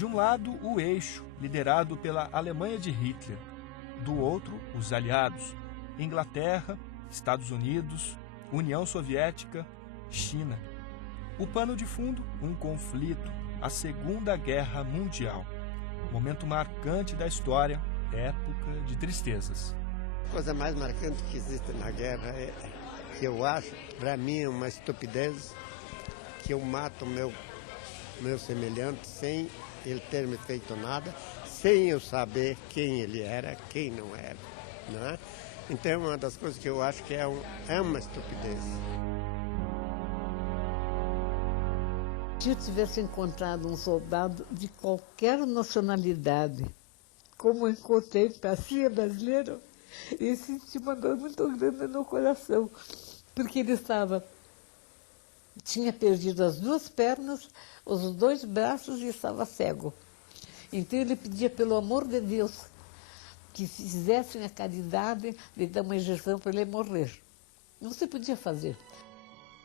De um lado, o Eixo, liderado pela Alemanha de Hitler. Do outro, os aliados, Inglaterra, Estados Unidos, União Soviética, China. O pano de fundo, um conflito, a Segunda Guerra Mundial. Momento marcante da história, época de tristezas. A coisa mais marcante que existe na guerra que eu acho, para mim, é uma estupidez, que eu mato meu semelhante sem ele ter me feito nada, sem eu saber quem ele era, quem não era, né? Então é uma das coisas que eu acho que é uma estupidez. Se eu tivesse encontrado um soldado de qualquer nacionalidade, como eu encontrei para ser brasileiro, eu senti uma dor muito grande no coração, porque ele tinha perdido as 2 pernas, os 2 braços e estava cego. Então ele pedia, pelo amor de Deus, que fizessem a caridade de dar uma injeção para ele morrer. Não se podia fazer.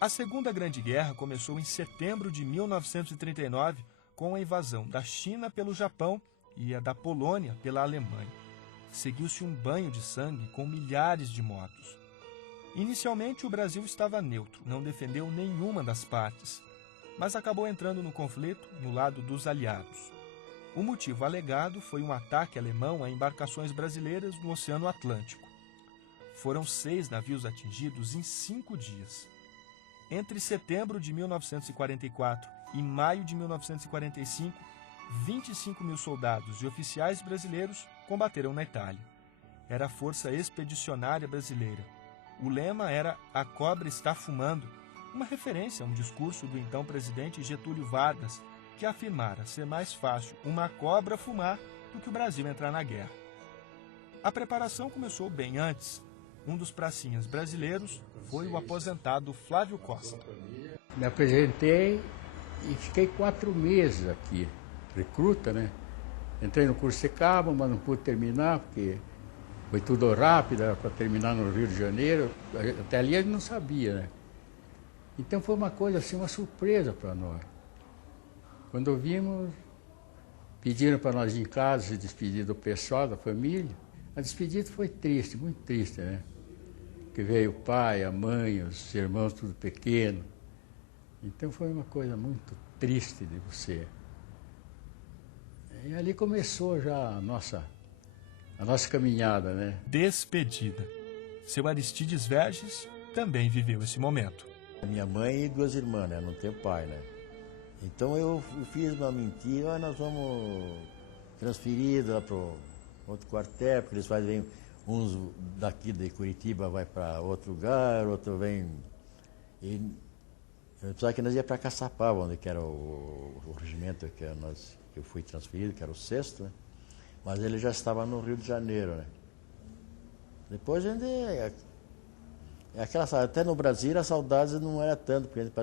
A Segunda Grande Guerra começou em setembro de 1939, com a invasão da China pelo Japão e a da Polônia pela Alemanha. Seguiu-se um banho de sangue com milhares de mortos. Inicialmente, o Brasil estava neutro, não defendeu nenhuma das partes, mas acabou entrando no conflito no lado dos aliados. O motivo alegado foi um ataque alemão a embarcações brasileiras no Oceano Atlântico. Foram 6 navios atingidos em 5 dias. Entre setembro de 1944 e maio de 1945, 25 mil soldados e oficiais brasileiros combateram na Itália. Era a Força Expedicionária Brasileira. O lema era "A cobra está fumando", uma referência a um discurso do então presidente Getúlio Vargas, que afirmara ser mais fácil uma cobra fumar do que o Brasil entrar na guerra. A preparação começou bem antes. Um dos pracinhas brasileiros foi o aposentado Flávio Costa. Me apresentei e fiquei 4 meses aqui, recruta, né? Entrei no curso de cabo, mas não pude terminar, porque foi tudo rápido, era para terminar no Rio de Janeiro. Até ali a gente não sabia, né? Então foi uma coisa assim, uma surpresa para nós. Quando vimos, pediram para nós ir em casa se despedir do pessoal, da família. A despedida foi triste, muito triste, né? Porque veio o pai, a mãe, os irmãos tudo pequeno. Então foi uma coisa muito triste de você. E ali começou já a nossa caminhada, né? Despedida. Seu Aristides Verges também viveu esse momento. Minha mãe e 2 irmãs, né? Não tenho pai, né? Então eu fiz uma mentira, nós vamos transferir lá para outro quartel, porque eles fazem, uns daqui de Curitiba vai para outro lugar, outro vem... E eu pensava que nós ia para Caçapava, onde que era o regimento que eu fui transferido, que era o 6º, né? Mas ele já estava no Rio de Janeiro, né? Depois a gente... até no Brasil a saudade não era tanto, porque a gente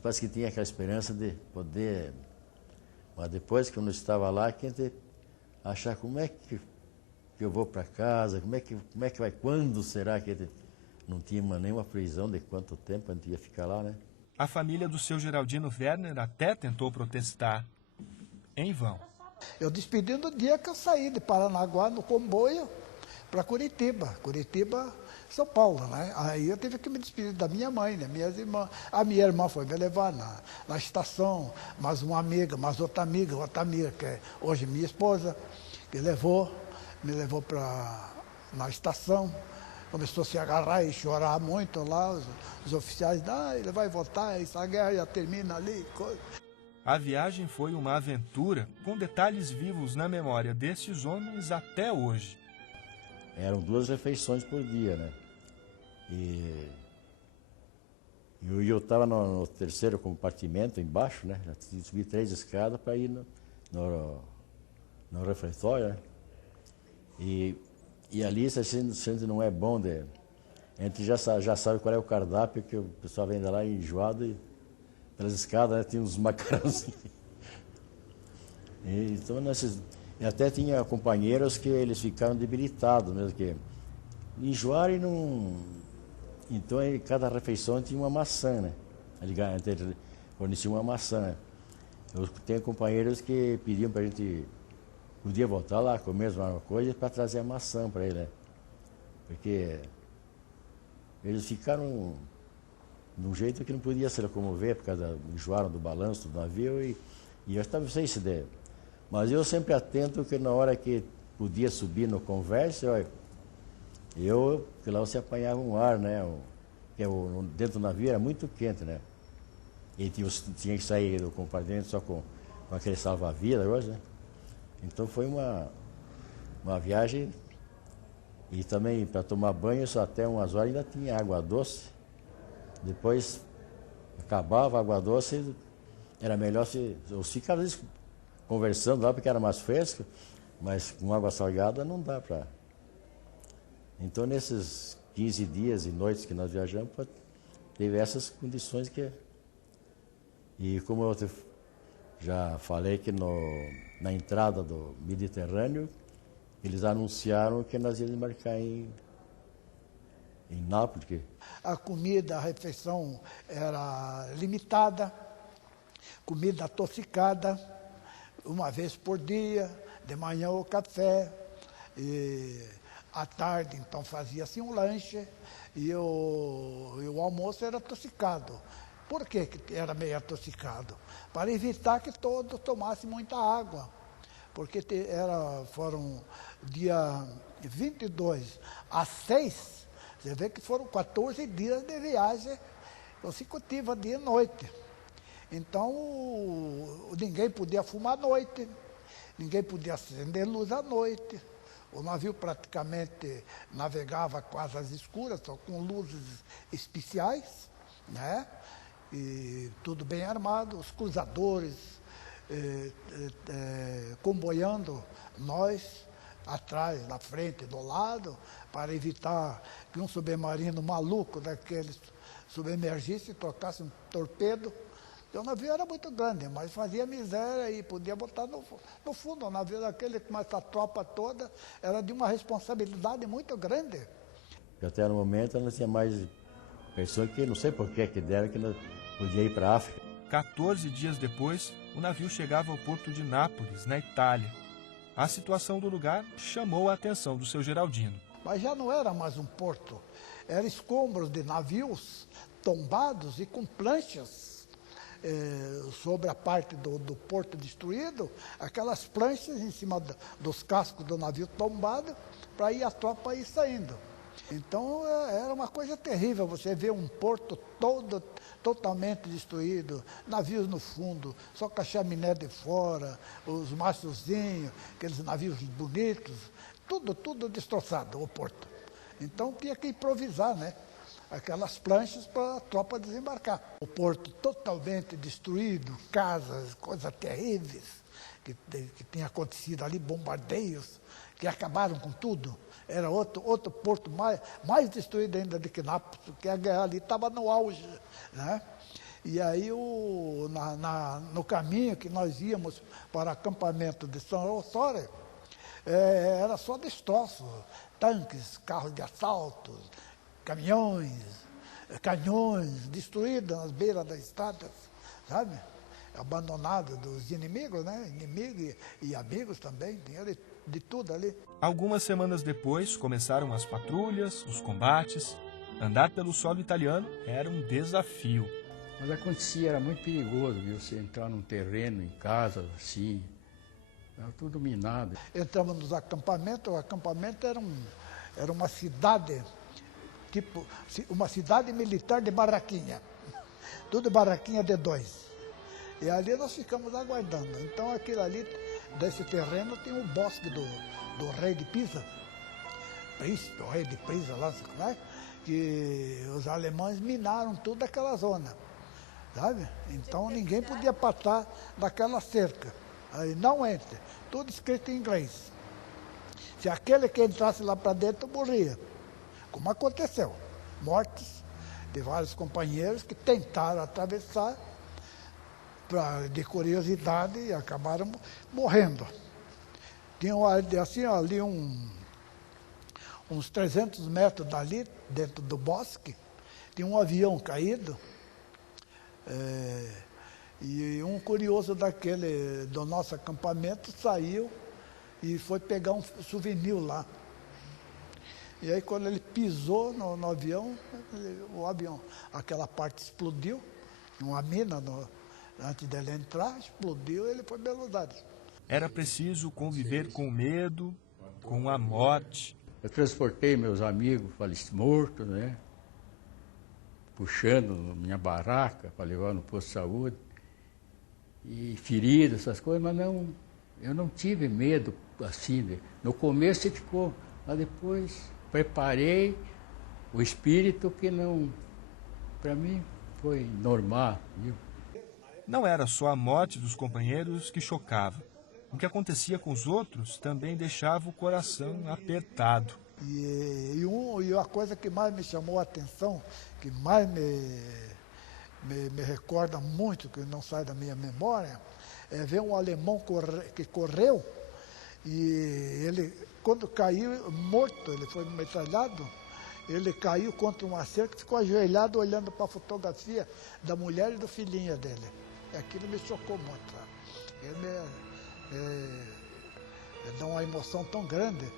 parece que tinha aquela esperança de poder... Mas depois que eu não estava lá, que a gente achar como é que eu vou para casa, como é que vai, quando será que a gente não tinha nenhuma previsão de quanto tempo a gente ia ficar lá, né? A família do seu Geraldino Werner até tentou protestar, em vão. Eu despedi no dia que eu saí de Paranaguá no comboio para Curitiba, São Paulo, né? Aí eu tive que me despedir da minha mãe, né? Minhas irmãs. A minha irmã foi me levar na estação, mais uma amiga, mais outra amiga, que é hoje minha esposa, que me levou na estação. Começou a se agarrar e chorar muito lá, os oficiais, ele vai voltar, essa guerra já termina ali, coisa. A viagem foi uma aventura com detalhes vivos na memória desses homens até hoje. Eram 2 refeições por dia, né? E eu estava no 3º compartimento, embaixo, né? Já subi 3 escadas para ir no refeitório, né? E ali, se a gente não é bom, a gente já sabe qual é o cardápio, que o pessoal vem lá enjoado e pelas escadas, né, tinha uns macarrões. Então, e até tinha companheiros que eles ficaram debilitados mesmo, que enjoaram e não... Então, cada refeição tinha uma maçã, né? Fornecia uma maçã, né? Eu tenho companheiros que pediam para a gente podia voltar lá, comer a mesma coisa para trazer a maçã para ele, né? Porque eles ficaram de um jeito que não podia se locomover, por causa enjoaram do balanço do navio e eu estava sem essa ideia. Mas eu sempre atento que na hora que podia subir no converse, olha, porque lá você apanhava um ar, né? Dentro do navio era muito quente, né? E tinha que sair do compartimento só com aquele salva-vidas, né? Então foi uma viagem, e também para tomar banho só até umas horas ainda tinha água doce. Depois acabava a água doce, era melhor eu ficava conversando lá porque era mais fresco, mas com água salgada não dá para. Então nesses 15 dias e noites que nós viajamos, teve essas condições que. E como eu já falei que na entrada do Mediterrâneo, eles anunciaram que nós íamos embarcar em Nápoles. A comida, a refeição era limitada, comida adocicada, uma vez por dia, de manhã o café, e à tarde então fazia-se um lanche, e o almoço era adocicado. Por que era meio adocicado? Para evitar que todos tomassem muita água, porque foram dia 22 a 6, você vê que foram 14 dias de viagem consecutiva, dia e noite. Então, ninguém podia fumar à noite, ninguém podia acender luz à noite. O navio praticamente navegava quase às escuras, só com luzes especiais, né? E tudo bem armado, os cruzadores comboiando nós, atrás, na frente, do lado, para evitar que um submarino maluco daqueles submergisse e trocasse um torpedo. O navio era muito grande, mas fazia miséria e podia botar no fundo. O navio daquele com essa tropa toda era de uma responsabilidade muito grande. Até no momento não tinha mais pessoas que, não sei por que deram, que não podia ir para a África. 14 dias depois, o navio chegava ao porto de Nápoles, na Itália. A situação do lugar chamou a atenção do seu Geraldino. Mas já não era mais um porto, eram escombros de navios tombados e com planchas sobre a parte do porto destruído, aquelas planchas em cima dos cascos do navio tombado, para ir a tropa ir saindo. Então era uma coisa terrível você ver um porto todo totalmente destruído, navios no fundo, só com a chaminé de fora, os machozinhos, aqueles navios bonitos, tudo destroçado, o porto. Então tinha que improvisar, né? Aquelas planchas para a tropa desembarcar. O porto totalmente destruído, casas, coisas terríveis que tinha acontecido ali, bombardeios, que acabaram com tudo. Era outro porto mais destruído ainda do que Nápoles, porque a guerra ali estava no auge, né? E aí, no caminho que nós íamos para o acampamento de São Osório, era só destroços, tanques, carros de assalto, caminhões, canhões, destruídos nas beiras das estradas, sabe? Abandonado dos inimigos, né? Inimigos e amigos também, tinha de tudo ali. Algumas semanas depois, começaram as patrulhas, os combates. Andar pelo solo italiano era um desafio. Mas acontecia, era muito perigoso, viu? Você entrar num terreno, em casa, assim, era tudo minado. Entramos nos acampamentos, o acampamento era uma cidade, tipo, uma cidade militar de barraquinha. Tudo barraquinha de 2. E ali nós ficamos aguardando. Então aquilo ali, desse terreno, tem o bosque do rei de Pisa, príncipe, o rei de Pisa lá, né? Que os alemães minaram toda aquela zona, sabe? Então ninguém podia passar daquela cerca. Aí não entra, tudo escrito em inglês. Se aquele que entrasse lá para dentro morria, como aconteceu. Mortes de vários companheiros que tentaram atravessar de curiosidade e acabaram morrendo. Tinha assim, ali uns 300 metros dali, dentro do bosque, tinha um avião caído, E um curioso do nosso acampamento saiu e foi pegar um souvenir lá. E aí quando ele pisou no avião, aquela parte explodiu, uma mina, antes dele entrar, explodiu e ele foi beludado. Era preciso conviver com o medo, com a morte. Eu transportei meus amigos mortos, né? Puxando minha barraca para levar no posto de saúde. E feridos, essas coisas, mas eu não tive medo assim. No começo ele ficou, mas depois preparei o espírito que não, para mim, foi normal, viu? Não era só a morte dos companheiros que chocava. O que acontecia com os outros também deixava o coração apertado. E a coisa que mais me chamou a atenção, que mais me recorda muito, que não sai da minha memória, é ver um alemão que correu e ele, quando caiu morto, ele foi metralhado, ele caiu contra uma cerca e ficou ajoelhado olhando para a fotografia da mulher e do filhinho dele. Aquilo me chocou muito. Dá uma emoção tão grande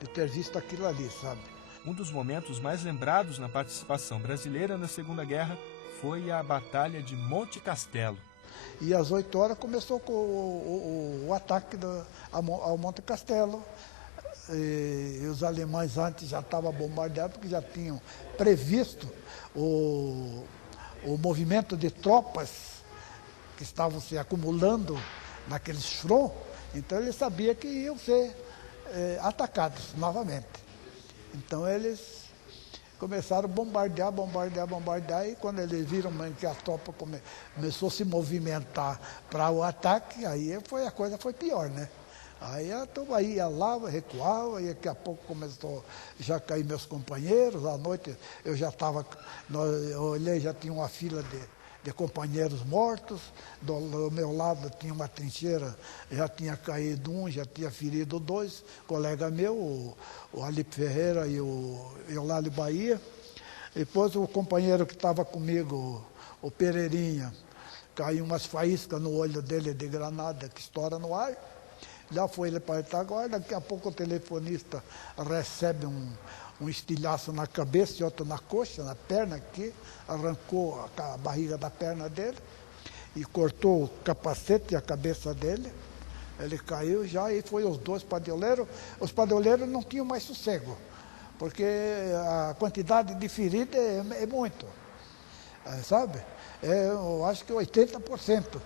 de ter visto aquilo ali, sabe? Um dos momentos mais lembrados na participação brasileira na Segunda Guerra foi a Batalha de Monte Castelo. E às 8 horas começou com o ataque ao Monte Castelo. E os alemães antes já estavam bombardeados, porque já tinham previsto o movimento de tropas que estavam se acumulando naqueles front. Então eles sabiam que iam ser atacados novamente. Então eles começaram a bombardear, e quando eles viram que a tropa começou a se movimentar para o ataque, aí a coisa foi pior, né? Aí a turma ia lá, recuava, e daqui a pouco começou já a cair meus companheiros. À noite eu já estava, eu olhei, já tinha uma fila de companheiros mortos. Do meu lado tinha uma trincheira, já tinha caído um, já tinha ferido dois, colega meu, o Alipe Ferreira e o Eulalio Bahia. Depois o companheiro que estava comigo, o Pereirinha, caiu umas faíscas no olho dele de granada que estoura no ar. Já foi ele para a retaguarda, daqui a pouco o telefonista recebe um estilhaço na cabeça e outro na coxa, na perna aqui, arrancou a barriga da perna dele e cortou o capacete e a cabeça dele. Ele caiu já e foi os dois padroeiros. Os padroeiros não tinham mais sossego, porque a quantidade de ferida é muito, sabe? Eu acho que 80%.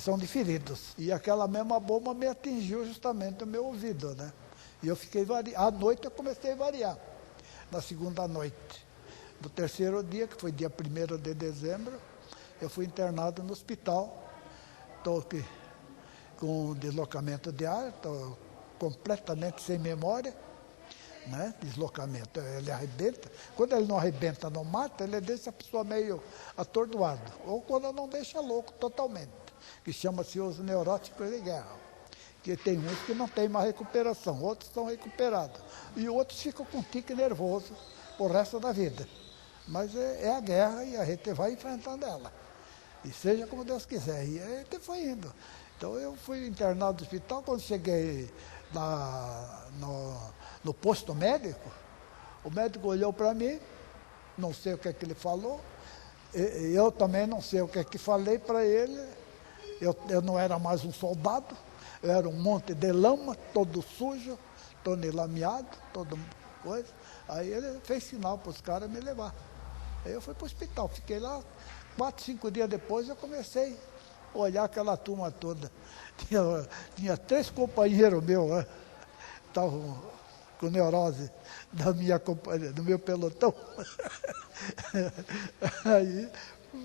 São de feridos. E aquela mesma bomba me atingiu justamente o meu ouvido, né? E eu fiquei variando. À noite eu comecei a variar. Na segunda noite. No terceiro dia, que foi dia 1º de dezembro, eu fui internado no hospital. Estou com deslocamento de ar, estou completamente sem memória, né? Deslocamento, ele arrebenta. Quando ele não arrebenta, não mata, ele deixa a pessoa meio atordoada. Ou quando não deixa louco totalmente, que chama-se os neuróticos de guerra, que tem uns que não tem mais recuperação, outros estão recuperados, e outros ficam com tique nervoso o resto da vida. Mas é a guerra e a gente vai enfrentando ela, e seja como Deus quiser, e a gente foi indo. Então eu fui internado no hospital. Quando cheguei no posto médico, o médico olhou para mim, não sei o que é que ele falou, eu também não sei o que é que falei para ele. Eu não era mais um soldado, eu era um monte de lama, todo sujo, todo enlameado, toda coisa. Aí ele fez sinal para os caras me levar. Aí eu fui para o hospital, fiquei lá, 4, 5 dias depois eu comecei a olhar aquela turma toda. Tinha 3 companheiros meus, né? Estavam com neurose do meu pelotão. Aí,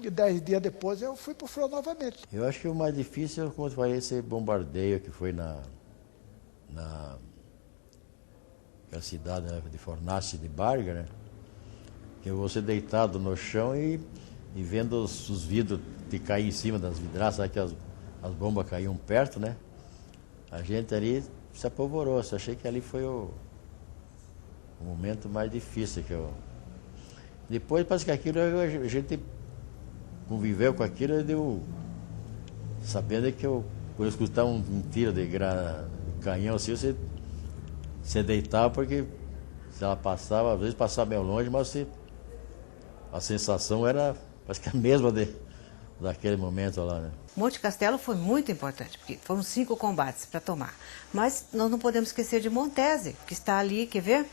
10 dias depois eu fui para o front novamente. Eu acho que o mais difícil foi esse bombardeio que foi na cidade, né, de Fornace de Barga, né? Que você deitado no chão e vendo os vidros de cair em cima das vidraças, sabe que as bombas caíam perto, né? A gente ali se apavorou. Eu achei que ali foi o momento mais difícil que eu... Depois parece que aquilo a gente conviveu com aquilo, sabendo que quando eu escutava um tiro de canhão assim, você deitava, porque se ela passava, às vezes passava meio longe, mas a sensação era, acho que a mesma daquele momento lá, né? Monte Castelo foi muito importante, porque foram 5 combates para tomar. Mas nós não podemos esquecer de Montese, que está ali, quer ver?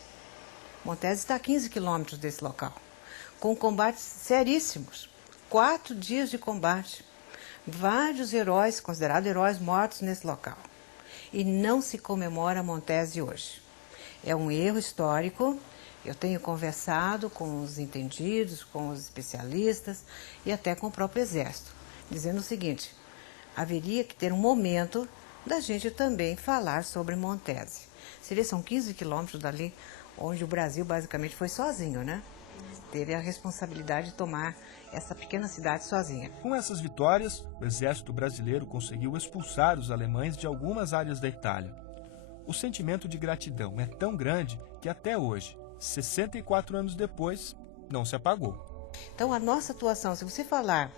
Montese está a 15 quilômetros desse local, com combates seríssimos. 4 dias de combate. Vários heróis, considerados heróis, mortos nesse local. E não se comemora Montese hoje. É um erro histórico. Eu tenho conversado com os entendidos, com os especialistas e até com o próprio Exército, dizendo o seguinte: haveria que ter um momento da gente também falar sobre Montese. São 15 quilômetros dali, onde o Brasil basicamente foi sozinho, né? Teve a responsabilidade de tomar essa pequena cidade sozinha. Com essas vitórias, o exército brasileiro conseguiu expulsar os alemães de algumas áreas da Itália. O sentimento de gratidão é tão grande que até hoje, 64 anos depois, não se apagou. Então, a nossa atuação, se você falar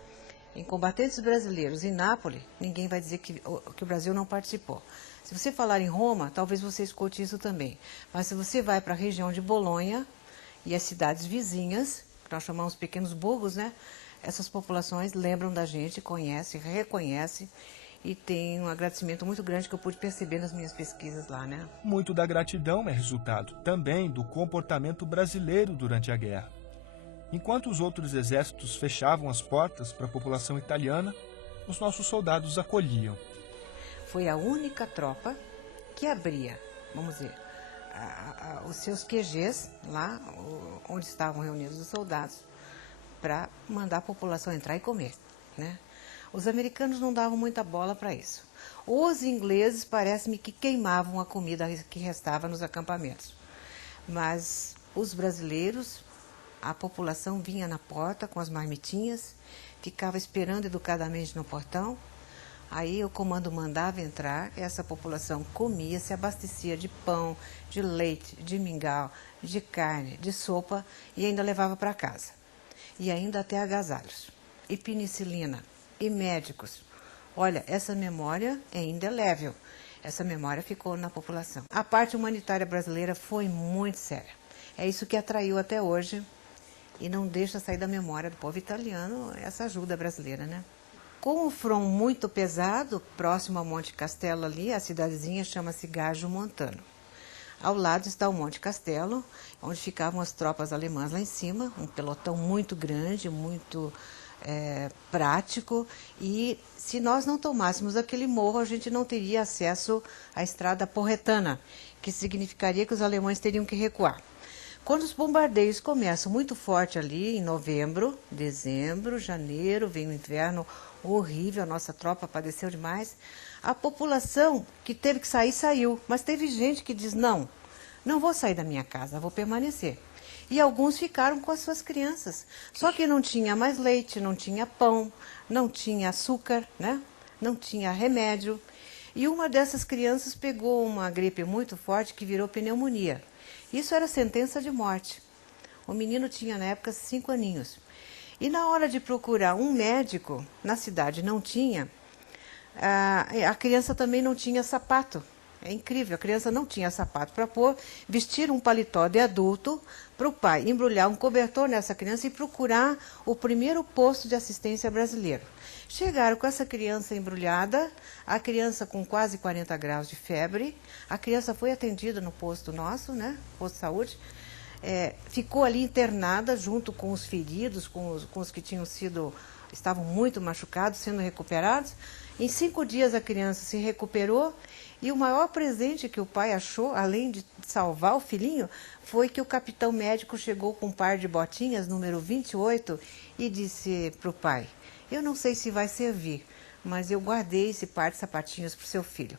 em combatentes brasileiros em Nápoles, ninguém vai dizer que o Brasil não participou. Se você falar em Roma, talvez você escute isso também. Mas se você vai para a região de Bolonha e as cidades vizinhas, que nós chamamos pequenos burgos, né? Essas populações lembram da gente, conhecem, reconhecem, e tem um agradecimento muito grande que eu pude perceber nas minhas pesquisas lá, né? Muito da gratidão é resultado também do comportamento brasileiro durante a guerra. Enquanto os outros exércitos fechavam as portas para a população italiana, os nossos soldados acolhiam. Foi a única tropa que abria, vamos dizer, os seus QGs lá, onde estavam reunidos os soldados, para mandar a população entrar e comer, né? Os americanos não davam muita bola para isso. Os ingleses, parece-me que queimavam a comida que restava nos acampamentos. Mas os brasileiros, a população vinha na porta com as marmitinhas, ficava esperando educadamente no portão. Aí o comando mandava entrar, essa população comia, se abastecia de pão, de leite, de mingau, de carne, de sopa e ainda levava para casa. E ainda até agasalhos, e penicilina, e médicos. Olha, essa memória é indelével. Essa memória ficou na população. A parte humanitária brasileira foi muito séria. É isso que atraiu até hoje e não deixa sair da memória do povo italiano essa ajuda brasileira, né? Com o front muito pesado, próximo ao Monte Castelo ali, a cidadezinha chama-se Gaggio Montano. Ao lado está o Monte Castelo, onde ficavam as tropas alemãs lá em cima, um pelotão muito grande, muito prático, e se nós não tomássemos aquele morro, a gente não teria acesso à estrada porretana, que significaria que os alemães teriam que recuar. Quando os bombardeios começam muito forte ali, em novembro, dezembro, janeiro, vem o inverno horrível, a nossa tropa padeceu demais, a população que teve que sair, saiu, mas teve gente que diz, não vou sair da minha casa, vou permanecer. E alguns ficaram com as suas crianças. Só que não tinha mais leite, não tinha pão, não tinha açúcar, né? Não tinha remédio. E uma dessas crianças pegou uma gripe muito forte que virou pneumonia. Isso era sentença de morte. O menino tinha, na época, 5 aninhos. E na hora de procurar um médico, na cidade não tinha, a criança também não tinha sapato. É incrível, a criança não tinha sapato para pôr, vestir um paletó de adulto para o pai, embrulhar um cobertor nessa criança e procurar o primeiro posto de assistência brasileiro. Chegaram com essa criança embrulhada, a criança com quase 40 graus de febre, a criança foi atendida no posto nosso, né, posto de saúde, ficou ali internada junto com os feridos, com os que estavam muito machucados, sendo recuperados. Em 5 dias a criança se recuperou e o maior presente que o pai achou, além de salvar o filhinho, foi que o capitão médico chegou com um par de botinhas, número 28, e disse para o pai, eu não sei se vai servir, mas eu guardei esse par de sapatinhos para o seu filho.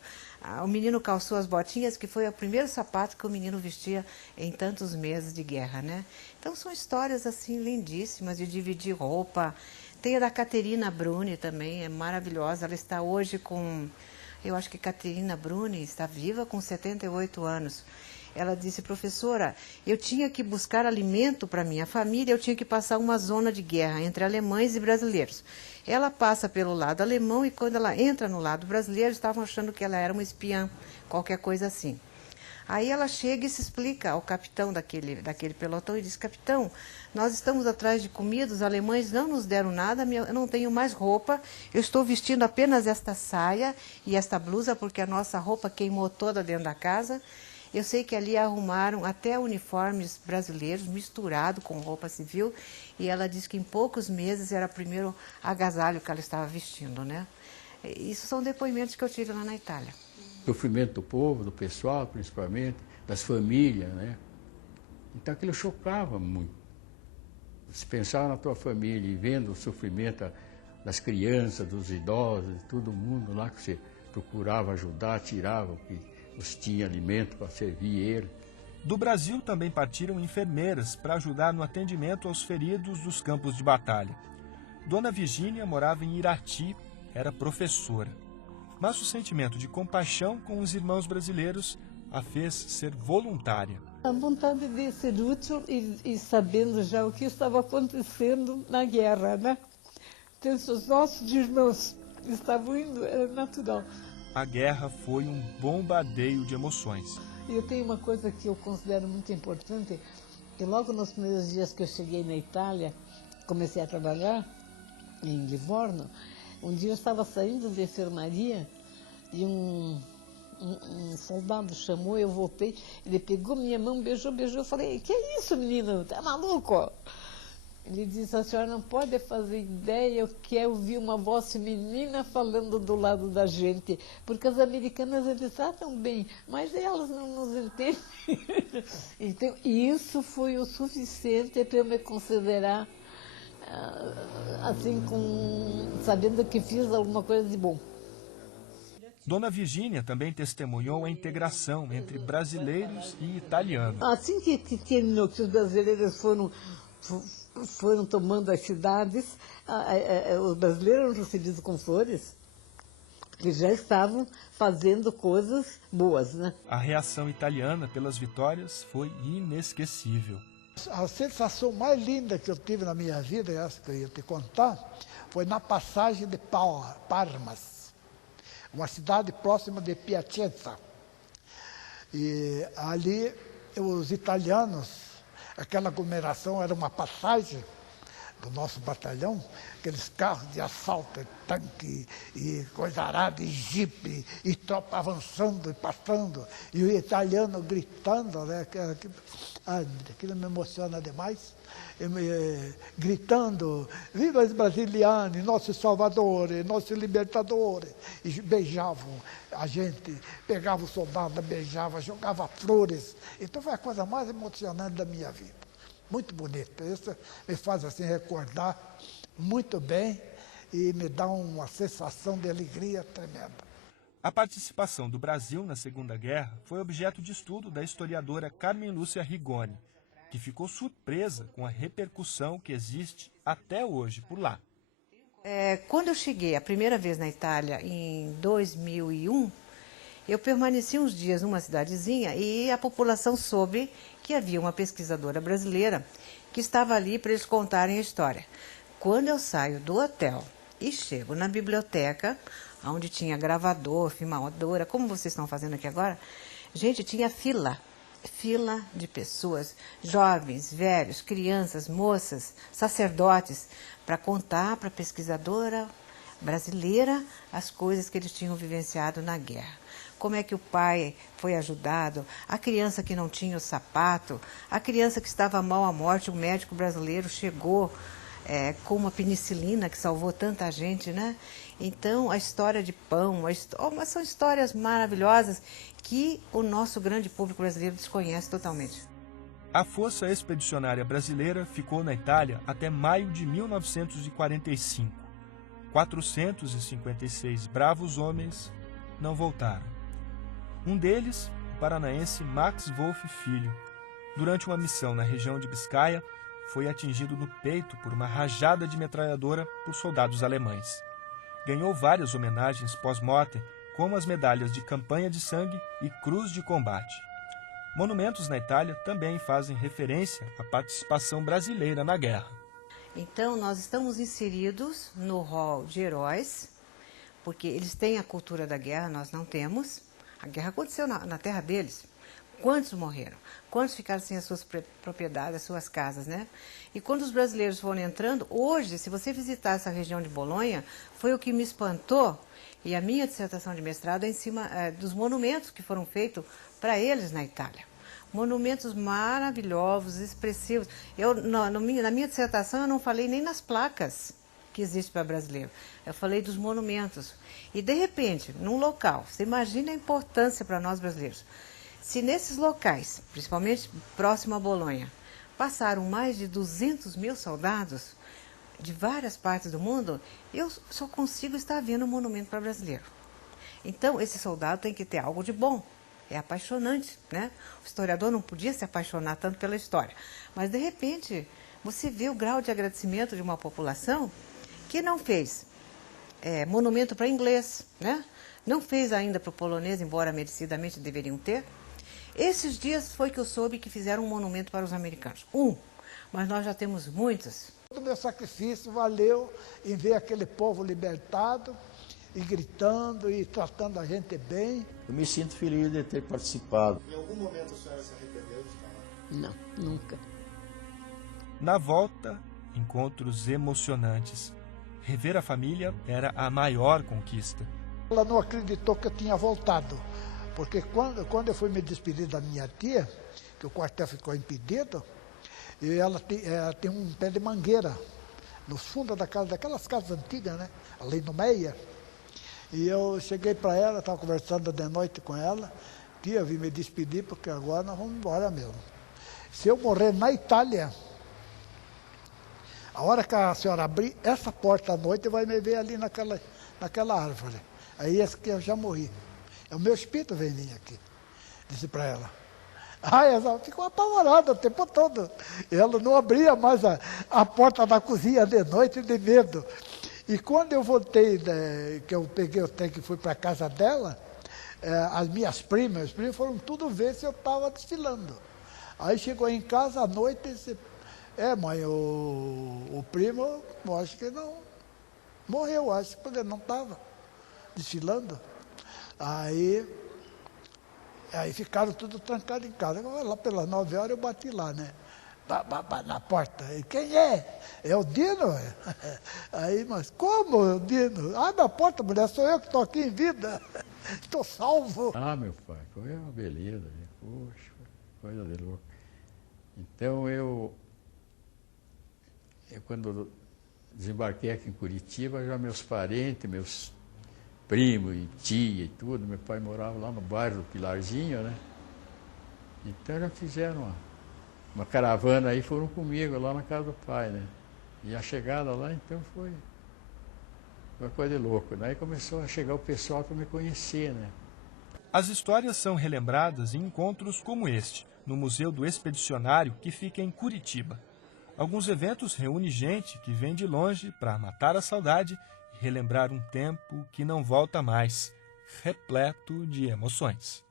O menino calçou as botinhas, que foi o primeiro sapato que o menino vestia em tantos meses de guerra, né? Então são histórias assim lindíssimas de dividir roupa. Tem a da Caterina Bruni também, é maravilhosa. Ela está hoje com, eu acho que Caterina Bruni está viva com 78 anos. Ela disse, professora, eu tinha que buscar alimento para minha família, eu tinha que passar uma zona de guerra entre alemães e brasileiros. Ela passa pelo lado alemão e quando ela entra no lado brasileiro, estavam achando que ela era uma espiã, qualquer coisa assim. Aí ela chega e se explica ao capitão daquele pelotão e diz, capitão, nós estamos atrás de comida, os alemães não nos deram nada, eu não tenho mais roupa, eu estou vestindo apenas esta saia e esta blusa porque a nossa roupa queimou toda dentro da casa. Eu sei que ali arrumaram até uniformes brasileiros misturado com roupa civil e ela diz que em poucos meses era o primeiro agasalho que ela estava vestindo, né? Isso são depoimentos que eu tive lá na Itália. O sofrimento do povo, do pessoal principalmente, das famílias, né? Então aquilo chocava muito. Se pensar na tua família e vendo o sofrimento das crianças, dos idosos, de todo mundo lá que você procurava ajudar, tirava, que os tinha alimento para servir ele. Do Brasil também partiram enfermeiras para ajudar no atendimento aos feridos dos campos de batalha. Dona Virgínia morava em Irati, era professora. Mas o sentimento de compaixão com os irmãos brasileiros a fez ser voluntária. A vontade de ser útil e sabendo já o que estava acontecendo na guerra, né? Então, se os nossos irmãos estavam indo, era natural. A guerra foi um bombardeio de emoções. E eu tenho uma coisa que eu considero muito importante, que logo nos primeiros dias que eu cheguei na Itália, comecei a trabalhar em Livorno, um dia eu estava saindo da enfermaria e um soldado chamou, eu voltei, ele pegou minha mão, beijou, eu falei, que é isso, menino, tá maluco? Ele disse, a senhora não pode fazer ideia, eu quero ouvir uma voz feminina falando do lado da gente, porque as americanas eles tratam bem, mas elas não nos entendem. Então, isso foi o suficiente para eu me considerar assim, sabendo que fiz alguma coisa de bom. Dona Virgínia também testemunhou a integração entre brasileiros e italianos. Assim que terminou, que os brasileiros foram tomando as cidades, os brasileiros eram recebidos com flores, porque já estavam fazendo coisas boas, né? A reação italiana pelas vitórias foi inesquecível. A sensação mais linda que eu tive na minha vida, essa que eu ia te contar, foi na passagem de Parmas, uma cidade próxima de Piacenza. E ali os italianos, aquela aglomeração era uma passagem do nosso batalhão, aqueles carros de assalto, tanque, e coisa arada, e jipe, e tropa avançando e passando, e o italiano gritando, né? Aquilo me emociona demais, gritando, viva os brasilianos, nosso salvador, nosso libertador, e beijavam a gente, pegavam o soldado, beijava, jogava flores. Então foi a coisa mais emocionante da minha vida. Muito bonito. Isso me faz assim recordar muito bem e me dá uma sensação de alegria tremenda. A participação do Brasil na Segunda Guerra foi objeto de estudo da historiadora Carmen Lúcia Rigoni, que ficou surpresa com a repercussão que existe até hoje por lá. Quando eu cheguei a primeira vez na Itália, em 2001, eu permaneci uns dias numa cidadezinha e a população soube que havia uma pesquisadora brasileira que estava ali para eles contarem a história. Quando eu saio do hotel e chego na biblioteca, onde tinha gravador, filmadora, como vocês estão fazendo aqui agora, gente, tinha fila de pessoas, jovens, velhos, crianças, moças, sacerdotes, para contar para a pesquisadora brasileira as coisas que eles tinham vivenciado na guerra. Como é que o pai foi ajudado, a criança que não tinha o sapato, a criança que estava mal à morte, o médico brasileiro chegou com uma penicilina que salvou tanta gente, né? Então, a história de pão, são histórias maravilhosas que o nosso grande público brasileiro desconhece totalmente. A Força Expedicionária Brasileira ficou na Itália até maio de 1945. 456 bravos homens não voltaram. Um deles, o paranaense Max Wolff Filho, durante uma missão na região de Biscaia, foi atingido no peito por uma rajada de metralhadora por soldados alemães. Ganhou várias homenagens pós-mortem, como as medalhas de campanha de sangue e cruz de combate. Monumentos na Itália também fazem referência à participação brasileira na guerra. Então, nós estamos inseridos no rol de heróis, porque eles têm a cultura da guerra, nós não temos. A guerra aconteceu na terra deles. Quantos morreram? Quantos ficaram sem as suas propriedades, as suas casas, né? E quando os brasileiros foram entrando, hoje, se você visitar essa região de Bolonha, foi o que me espantou, e a minha dissertação de mestrado é em cima dos monumentos que foram feitos para eles na Itália. Monumentos maravilhosos, expressivos. Na minha dissertação eu não falei nem nas placas que existem para brasileiro. Eu falei dos monumentos. E, de repente, num local, você imagina a importância para nós brasileiros. Se nesses locais, principalmente próximo a Bolonha, passaram mais de 200 mil soldados de várias partes do mundo, eu só consigo estar vendo um monumento para brasileiro. Então, esse soldado tem que ter algo de bom. É apaixonante, né? O historiador não podia se apaixonar tanto pela história. Mas, de repente, você vê o grau de agradecimento de uma população que não fez monumento para inglês, né? Não fez ainda para o polonês, embora merecidamente deveriam ter. Esses dias foi que eu soube que fizeram um monumento para os americanos. Mas nós já temos muitos. Todo o meu sacrifício valeu em ver aquele povo libertado e gritando e tratando a gente bem. Eu me sinto feliz de ter participado. Em algum momento a senhora se arrependeu de estar lá? Não, nunca. Na volta, encontros emocionantes. Rever a família era a maior conquista. Ela não acreditou que eu tinha voltado, porque quando eu fui me despedir da minha tia, que o quartel ficou impedido, e ela tem um pé de mangueira no fundo da casa, daquelas casas antigas, né? Ali no Meia. E eu cheguei para ela, estava conversando de noite com ela, tia, eu vim me despedir porque agora nós vamos embora mesmo. Se eu morrer na Itália, a hora que a senhora abrir essa porta à noite, vai me ver ali naquela árvore. Aí esse que eu já morri. O meu espírito vem vir aqui, disse para ela. Ela ficou apavorada o tempo todo. Ela não abria mais a porta da cozinha de noite de medo. E quando eu voltei, que eu peguei o trem que fui para a casa dela, as minhas primas foram tudo ver se eu estava desfilando. Aí chegou em casa à noite e disse, mãe, o primo, eu acho que não morreu, acho que ele não estava desfilando. Aí ficaram tudo trancados em casa. Lá pelas 9 horas eu bati lá, né? Na porta. E quem é? É o Dino? Aí, mas como é o Dino? Abre a porta, mulher, sou eu que estou aqui em vida. Estou salvo. Ah, meu pai, foi uma beleza. Poxa, coisa de louco. Então, eu quando desembarquei aqui em Curitiba, já meus parentes, meus primos e tia e tudo, meu pai morava lá no bairro do Pilarzinho, né? Então já fizeram uma caravana aí, foram comigo lá na casa do pai, né? E a chegada lá, então, foi uma coisa de louco. Daí começou a chegar o pessoal para me conhecer, né? As histórias são relembradas em encontros como este, no Museu do Expedicionário, que fica em Curitiba. Alguns eventos reúnem gente que vem de longe para matar a saudade e relembrar um tempo que não volta mais, repleto de emoções.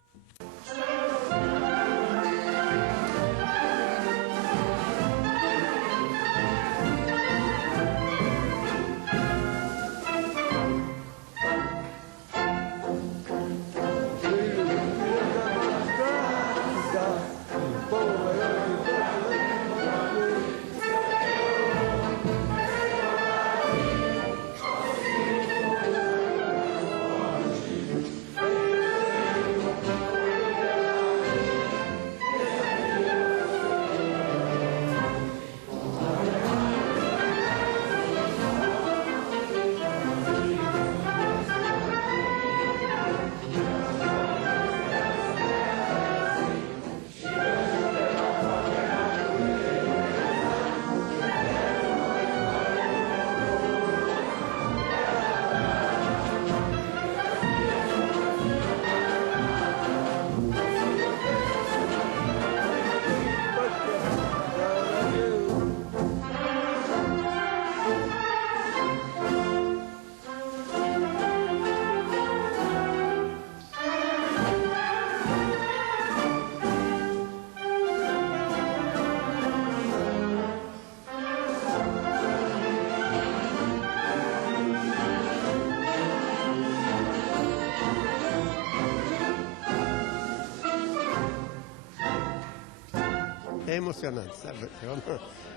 emocionante, sabe?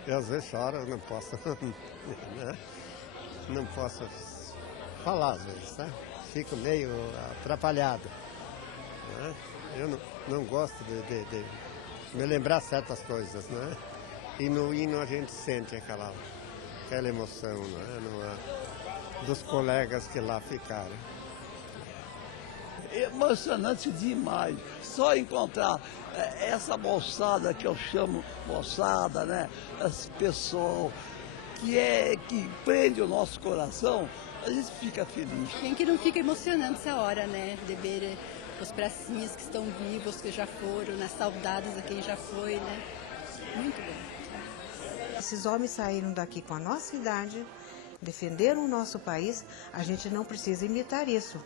Eu às vezes choro, eu não posso, né? Não posso falar às vezes, sabe? Fico meio atrapalhado, né? Eu não gosto de me lembrar certas coisas, né? E no hino a gente sente aquela emoção, né? Dos colegas que lá ficaram. Emocionante demais. Só encontrar essa moçada que eu chamo moçada, né? Esse pessoal que prende o nosso coração, a gente fica feliz. Quem que não fica emocionante essa hora, né? De ver os pracinhas que estão vivos, que já foram, nas saudades a quem já foi, né? Muito bom. Esses homens saíram daqui com a nossa idade, defenderam o nosso país, a gente não precisa imitar isso.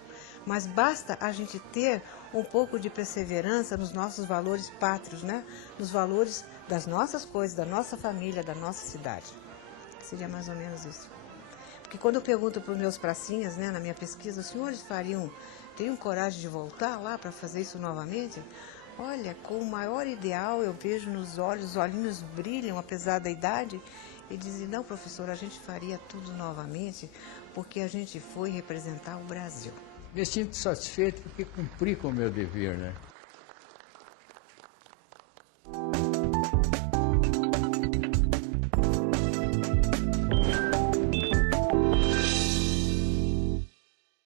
Mas basta a gente ter um pouco de perseverança nos nossos valores pátrios, né? Nos valores das nossas coisas, da nossa família, da nossa cidade. Seria mais ou menos isso. Porque quando eu pergunto para os meus pracinhas, né, na minha pesquisa, os senhores teriam coragem de voltar lá para fazer isso novamente? Olha, com o maior ideal eu vejo nos olhos, os olhinhos brilham apesar da idade, e dizem, não, professor, a gente faria tudo novamente, porque a gente foi representar o Brasil. Me sinto satisfeito porque cumpri com o meu dever, né?